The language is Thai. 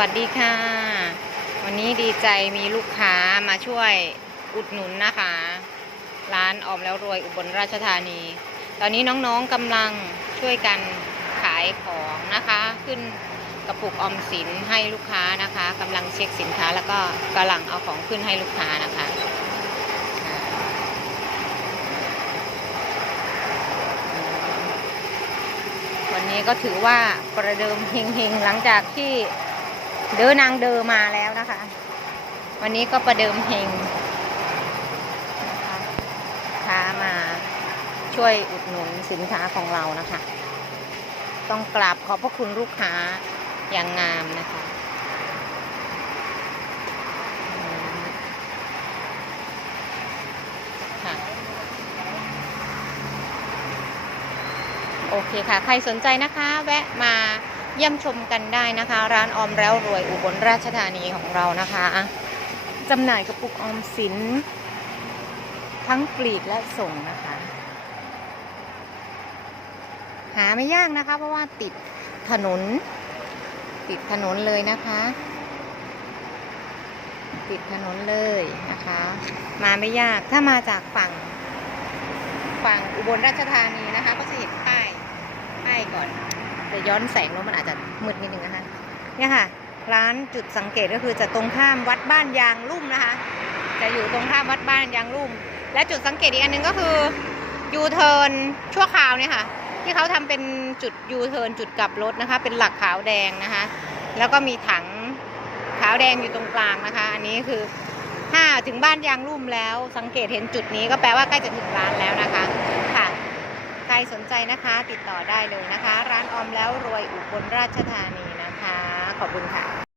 วัสดีค่ะ วันนี้ดีใจมีลูกค้ามาช่วยอุดหนุนนะคะ ร้านออมแล้วรวยอุบลราชธานี ตอนนี้น้องๆกำลังช่วยกันขายของนะคะ ขึ้นกระปุกออมสินให้ลูกค้านะคะกำลังเช็คสินค้าแล้วก็กำลังเอาของขึ้นให้ลูกค้านะคะค่ะวันนี้ก็ถือว่าประเดิมเฮงๆหลังจากที่ เดินางเดอมาแล้วนะคะ วันนี้ก็ประเดิมเฮงนะคะค้ามาช่วยอุดหนุนสินค้าของเรานะคะ ต้องกราบขอบพระคุณลูกค้าอย่างงามนะคะค่ะโอเคค่ะ ใครสนใจนะคะ แวะมา เยี่ยมชมกันได้นะคะ ร้านออมแล้วรวยอุบลราชธานีของเรานะคะจำหน่ายกระปุกออมสิน ทั้งปลีกและส่งนะคะ หาไม่ยากนะคะ เพราะว่าติดถนน ติดถนนเลยนะคะ ติดถนนเลยนะคะ มาไม่ยากถ้ามาจากฝั่งฝั่งอุบลราชธานีนะคะ ก็จะเห็นป้ายป้ายก่อน จะย้อนแสงแล้วมันอาจจะมืดนิดนึงนะคะ เนี่ยค่ะ ร้านจุดสังเกตก็คือจะตรงข้ามวัดบ้านยางลุ่มนะคะ จะอยู่ตรงข้ามวัดบ้านยางลุ่ม และจุดสังเกตอีกอันหนึงก็คือยูเทิร์นชั่วคราวเนี่ยค่ะ ที่เขาทำเป็นจุดยูเทิร์นจุดกลับรถนะคะ เป็นหลักขาวแดงนะคะ แล้วก็มีถังขาวแดงอยู่ตรงกลางนะคะ อันนี้คือถ้าถึงบ้านยางรุ่มแล้ว สังเกตเห็นจุดนี้ก็แปลว่าใกล้จะถึงร้านแล้วนะคะ ค่ะ ใครสนใจ นะคะ ติดต่อได้เลยนะคะ ร้านออมแล้วรวยอุบลราชธานีนะคะ ขอบคุณค่ะ